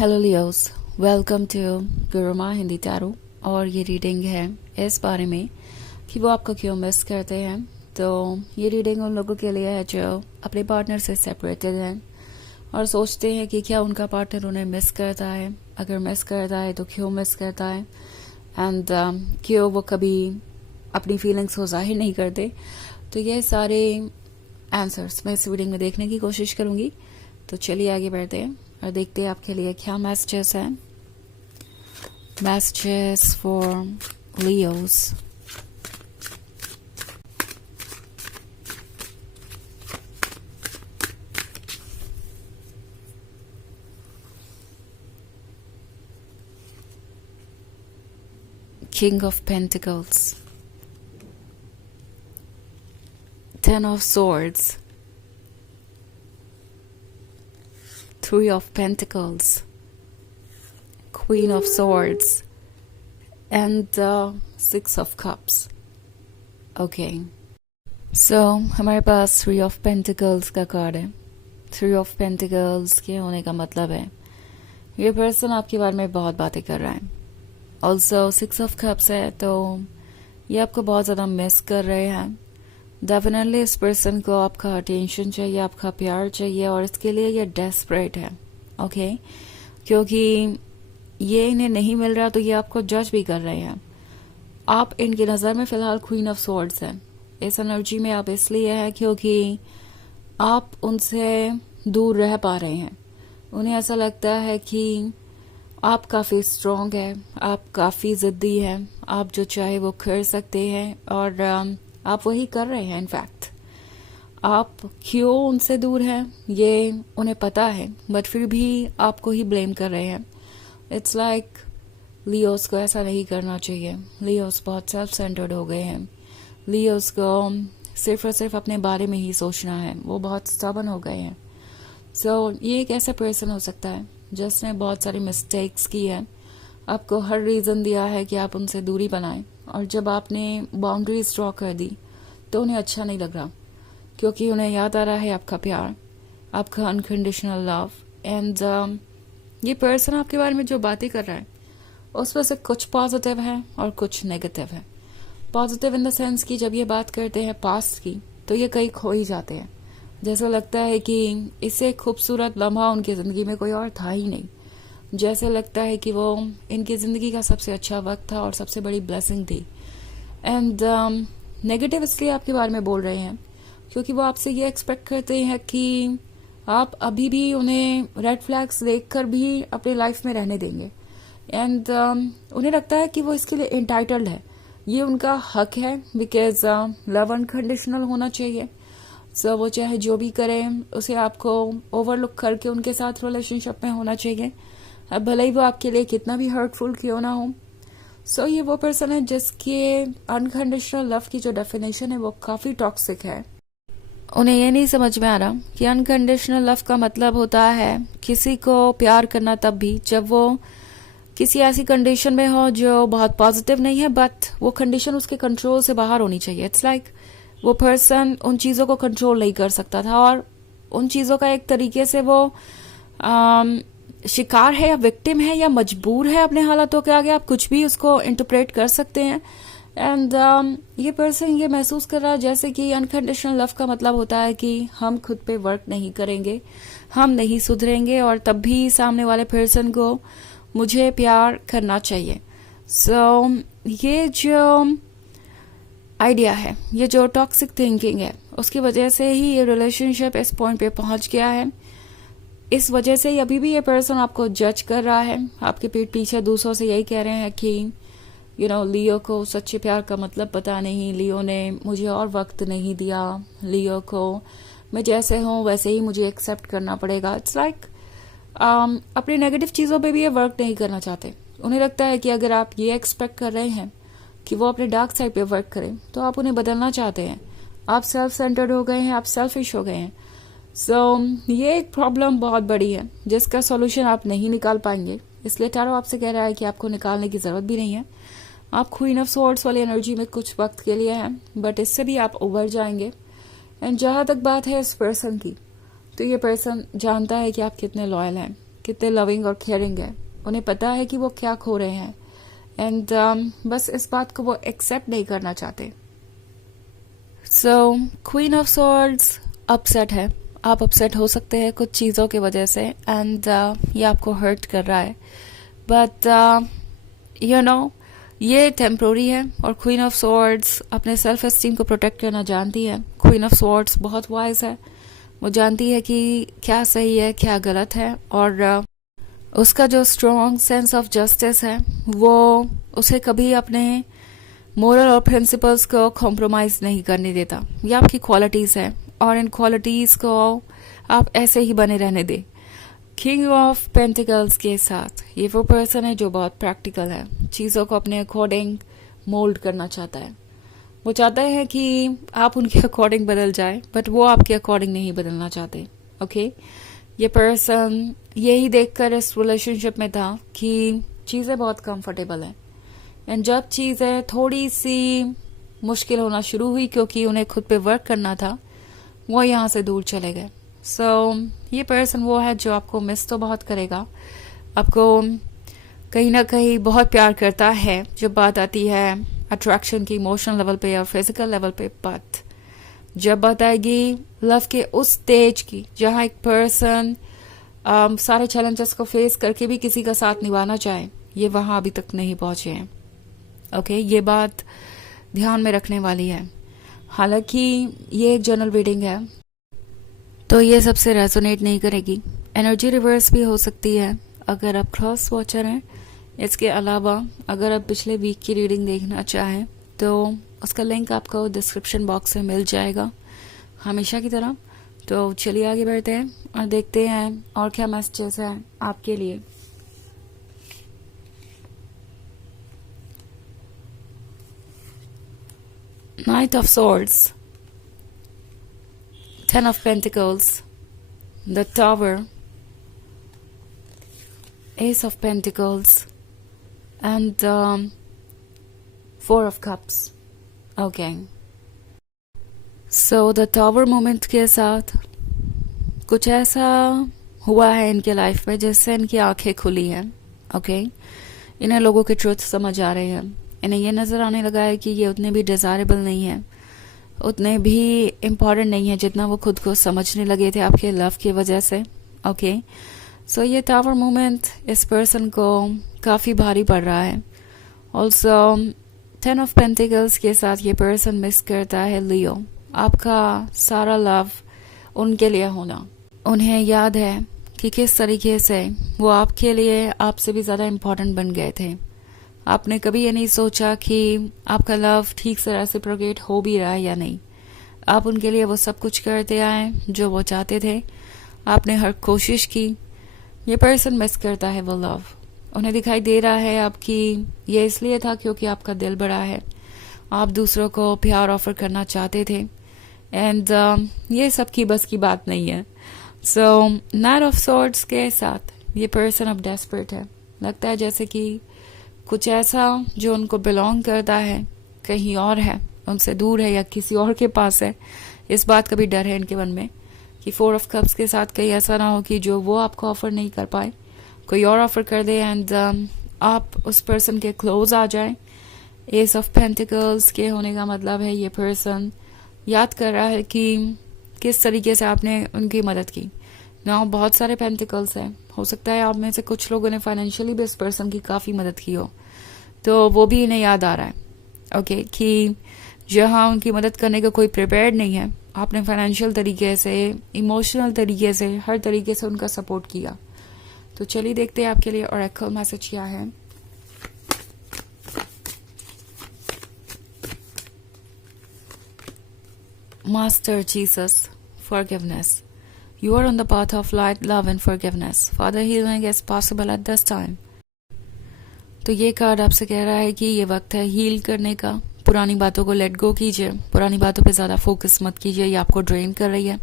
Hello Leos, welcome to Guruma Hindi tarot. और ये reading है इस बारे में कि वो आपको क्यों मिस करते हैं। तो ये रीडिंग उन लोगों के लिए है जो अपने पार्टनर से सेपरेटेड हैं और सोचते हैं कि क्या उनका पार्टनर उन्हें मिस करता है, अगर मिस करता है तो क्यों मिस करता है, एंड क्यों वो कभी अपनी फीलिंग्स को जाहिर नहीं करते। तो ये सारे आंसर्स मैं इस रीडिंग में देखने की कोशिश करूंगी। तो चलिए आगे बढ़ते हैं और देखते हैं आपके लिए क्या मैसेजेस हैं। Messages for Leos. King of Pentacles, Ten of Swords, Three of Pentacles, Queen of Swords, and Six of Cups. Okay. So हमारे पास Three of Pentacles का कार्ड है। Three of Pentacles के होने का मतलब है ये पर्सन आपके बारे में बहुत बातें कर रहा है। ऑल्सो सिक्स ऑफ कप्स है, तो ये आपको बहुत ज़्यादा मिस कर रहे हैं। डेफिनेटली इस पर्सन को आपका अटेंशन चाहिए, आपका प्यार चाहिए और इसके लिए ये डेस्परेट है। ओके, क्योंकि ये इन्हें नहीं मिल रहा तो ये आपको जज भी कर रहे हैं। आप इनकी नज़र में फ़िलहाल क्वीन ऑफ स्वॉर्ड्स हैं। इस एनर्जी में आप इसलिए हैं क्योंकि आप उनसे दूर रह पा रहे हैं। उन्हें ऐसा लगता है कि आप काफ़ी स्ट्रॉन्ग है, आप काफ़ी ज़िद्दी हैं, आप जो चाहे वो कर सकते हैं और आप वही कर रहे हैं। इनफैक्ट आप क्यों उनसे दूर हैं ये उन्हें पता है, बट फिर भी आपको ही ब्लेम कर रहे हैं। इट्स लाइक लियोस को ऐसा नहीं करना चाहिए। लियोस बहुत सेल्फ सेंटर्ड हो गए हैं। लियोस को सिर्फ और सिर्फ अपने बारे में ही सोचना है। वो बहुत स्टबर्न हो गए हैं। सो ये एक ऐसा पर्सन हो सकता है जिसने बहुत सारी मिस्टेक्स की है, आपको हर रीज़न दिया है कि आप उनसे दूरी बनाएं, और जब आपने बाउंड्रीज ड्रॉ कर दी तो उन्हें अच्छा नहीं लग रहा, क्योंकि उन्हें याद आ रहा है आपका प्यार, आपका अनकंडीशनल लव। एंड ये पर्सन आपके बारे में जो बातें कर रहा है उसमें से कुछ पॉजिटिव है और कुछ नेगेटिव है। पॉजिटिव इन द सेंस कि जब ये बात करते हैं पास्ट की तो ये कहीं खो ही जाते हैं। जैसा लगता है कि इससे खूबसूरत लम्हा उनकी ज़िंदगी में कोई और था ही नहीं। जैसे लगता है कि वो इनकी ज़िंदगी का सबसे अच्छा वक्त था और सबसे बड़ी ब्लेसिंग थी। एंड नेगेटिव इसलिए आपके बारे में बोल रहे हैं क्योंकि वो आपसे ये एक्सपेक्ट करते हैं कि आप अभी भी उन्हें रेड फ्लैग्स देखकर भी अपनी लाइफ में रहने देंगे। एंड उन्हें लगता है कि वो इसके लिए इंटाइटल्ड है, ये उनका हक है, बिकॉज लव अनकंडीशनल होना चाहिए। सो वो चाहे जो भी करें उसे आपको ओवरलुक करके उनके साथ रिलेशनशिप में होना चाहिए, अब भले ही वो आपके लिए कितना भी हर्टफुल क्यों ना हो। सो ये वो पर्सन है जिसके अनकंडीशनल लव की जो डेफिनेशन है वो काफ़ी टॉक्सिक है। उन्हें ये नहीं समझ में आ रहा कि अनकंडीशनल लव का मतलब होता है किसी को प्यार करना तब भी जब वो किसी ऐसी कंडीशन में हो जो बहुत पॉजिटिव नहीं है, बट वो कंडीशन उसके कंट्रोल से बाहर होनी चाहिए। इट्स लाइक वो पर्सन उन चीज़ों को कंट्रोल नहीं कर सकता था और उन चीज़ों का एक तरीके से वो शिकार है या विक्टिम है या मजबूर है अपने हालातों के आगे। आप कुछ भी उसको इंटरप्रेट कर सकते हैं। एंड ये पर्सन ये महसूस कर रहा है जैसे कि अनकंडीशनल लव का मतलब होता है कि हम खुद पे वर्क नहीं करेंगे, हम नहीं सुधरेंगे और तब भी सामने वाले पर्सन को मुझे प्यार करना चाहिए। सो ये जो आइडिया है, ये जो टॉक्सिक थिंकिंग है, उसकी वजह से ही ये रिलेशनशिप इस पॉइंट पे पहुंच गया है। इस वजह से ही अभी भी ये पर्सन आपको जज कर रहा है। आपके पीठ पीछे दूसरों से यही कह रहे हैं कि लियो को सच्चे प्यार का मतलब पता नहीं, लियो ने मुझे और वक्त नहीं दिया, लियो को मैं जैसे हूँ वैसे ही मुझे एक्सेप्ट करना पड़ेगा। इट्स लाइक अपनी नेगेटिव चीज़ों पे भी ये वर्क नहीं करना चाहते। उन्हें लगता है कि अगर आप ये एक्सपेक्ट कर रहे हैं कि वो अपने डार्क साइड पे वर्क करें तो आप उन्हें बदलना चाहते हैं। आप सेल्फ सेंटर्ड हो गए हैं, आप सेल्फिश हो गए हैं। सो ये एक प्रॉब्लम बहुत बड़ी है जिसका सॉल्यूशन आप नहीं निकाल पाएंगे। इसलिए टैरो आपसे कह रहा है कि आपको निकालने की ज़रूरत भी नहीं है। आप क्वीन ऑफ स्वॉर्ड्स वाली एनर्जी में कुछ वक्त के लिए हैं, बट इससे भी आप उभर जाएंगे। एंड जहाँ तक बात है इस पर्सन की, तो ये पर्सन जानता है कि आप कितने लॉयल हैं। कितने लविंग और केयरिंग है, उन्हें पता है कि वो क्या खो रहे हैं एंड बस इस बात को वो एक्सेप्ट नहीं करना चाहते। सो क्वीन ऑफ सॉर्ड्स अपसेट है, आप अपसेट हो सकते हैं कुछ चीज़ों की वजह से एंड ये आपको हर्ट कर रहा है, बट यू नो ये टेम्प्रोरी है। और क्वीन ऑफ सॉर्ड्स अपने सेल्फ एस्टीम को प्रोटेक्ट करना जानती है। क्वीन ऑफ सॉर्ड्स बहुत वाइज है, वो जानती है कि क्या सही है क्या गलत है, और उसका जो स्ट्रॉन्ग सेंस ऑफ जस्टिस है वो उसे कभी अपने मोरल और प्रिंसिपल्स को कॉम्प्रोमाइज नहीं करने देता। ये आपकी क्वालिटीज़ है और इन क्वालिटीज़ को आप ऐसे ही बने रहने दें। किंग ऑफ पेंटिकल्स के साथ ये वो पर्सन है जो बहुत प्रैक्टिकल है, चीज़ों को अपने अकॉर्डिंग मोल्ड करना चाहता है। वो चाहते हैं कि आप उनके अकॉर्डिंग बदल जाए, बट वो आपके अकॉर्डिंग नहीं बदलना चाहते। ओके ये पर्सन यही देखकर इस रिलेशनशिप में था कि चीज़ें बहुत कंफर्टेबल हैं, एंड जब चीज़ें थोड़ी सी मुश्किल होना शुरू हुई क्योंकि उन्हें खुद पे वर्क करना था, वो यहाँ से दूर चले गए। सो ये पर्सन वो है जो आपको मिस तो बहुत करेगा, आपको कहीं ना कहीं बहुत प्यार करता है जब बात आती है अट्रैक्शन की, इमोशनल लेवल पे और फिजिकल लेवल पे, बट जब बात आएगी लव के उस स्टेज की जहाँ एक पर्सन सारे चैलेंजेस को फेस करके भी किसी का साथ निभाना चाहे, ये वहाँ अभी तक नहीं पहुंचे हैं। ओके ये बात ध्यान में रखने वाली है। हालांकि ये एक जनरल रीडिंग है तो ये सबसे रेजोनेट नहीं करेगी, एनर्जी रिवर्स भी हो सकती है अगर आप क्रॉस वॉचर हैं। इसके अलावा अगर आप पिछले वीक की रीडिंग देखना चाहें तो उसका लिंक आपको डिस्क्रिप्शन बॉक्स में मिल जाएगा हमेशा की तरह। तो चलिए आगे बढ़ते हैं और देखते हैं और क्या मैसेजेस हैं आपके लिए। Knight of Swords, Ten of Pentacles, the Tower, Ace of Pentacles, and Four of Cups. Okay. So the Tower moment के साथ कुछ ऐसा हुआ है इनके लाइफ में जिससे इनकी आंखें खुली हैं। ओके इन्हें लोगों के ट्रुथ समझ आ रहे हैं, इन्हें ये नज़र आने लगा है कि ये उतने भी डिज़ायरेबल नहीं है, उतने भी इम्पॉर्टेंट नहीं है जितना वो खुद को समझने लगे थे आपके लव की वजह से। ओके सो ये टावर मोमेंट इस पर्सन को काफ़ी भारी पड़ रहा है। ऑल्सो 10 ऑफ पेंटिकल्स के साथ ये पर्सन मिस करता है लियो, आपका सारा लव उनके लिए होना। उन्हें याद है कि किस तरीके से वो आपके लिए आपसे भी ज़्यादा इम्पोर्टेंट बन गए थे। आपने कभी ये नहीं सोचा कि आपका लव ठीक से रेसिप्रोकेट हो भी रहा है या नहीं। आप उनके लिए वो सब कुछ करते आए जो वो चाहते थे, आपने हर कोशिश की। ये पर्सन मिस करता है वो लव, उन्हें दिखाई दे रहा है आपकी ये इसलिए था क्योंकि आपका दिल बड़ा है, आप दूसरों को प्यार ऑफर करना चाहते थे, एंड ये सबकी बस की बात नहीं है। सो नाइट ऑफ सॉर्ड्स के साथ ये पर्सन अब डेस्परेट है, लगता है जैसे कि कुछ ऐसा जो उनको बिलोंग करता है कहीं और है, उनसे दूर है या किसी और के पास है। इस बात का भी डर है इनके मन में कि 4 ऑफ कप्स के साथ कहीं ऐसा ना हो कि जो वो आपको ऑफर नहीं कर पाए कोई और ऑफर कर दे एंड आप उस पर्सन के क्लोज आ जाए। एस ऑफ पेंटिकल्स के होने का मतलब है ये पर्सन याद कर रहा है कि किस तरीके से आपने उनकी मदद की। ना बहुत सारे पेंटिकल्स हैं, हो सकता है आप में से कुछ लोगों ने फाइनेंशियली भी इस पर्सन की काफ़ी मदद की हो, तो वो भी इन्हें याद आ रहा है। ओके कि जहाँ उनकी मदद करने का कोई प्रिपेयर्ड नहीं है, आपने फाइनेंशियल तरीके से, इमोशनल तरीके से, हर तरीके से उनका सपोर्ट किया। तो चलिए देखते हैं आपके लिए ओरेकल मैसेज क्या है। Master Jesus, forgiveness. You are on the path of light, love and forgiveness. Father, healing is possible at this time. तो ये कार्ड आपसे कह रहा है कि ये वक्त है हील करने का। पुरानी बातों को लेट गो कीजिए, पुरानी बातों पे ज़्यादा फोकस मत कीजिए, ये आपको ड्रेन कर रही है।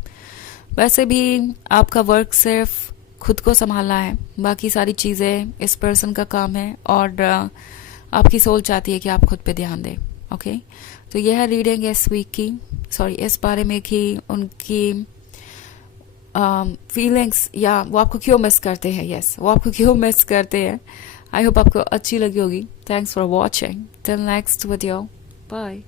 वैसे भी आपका वर्क सिर्फ खुद को संभालना है, बाकी सारी चीज़ें इस पर्सन का काम है और आपकी सोल चाहती है कि आप खुद पे ध्यान दें। ओके तो यह है रीडिंग इस वीक की, इस बारे में कि उनकी फीलिंग्स या वो आपको क्यों मिस करते हैं, यस वो आपको क्यों मिस करते हैं। आई होप आपको अच्छी लगी होगी। Thanks for watching, till next video, bye.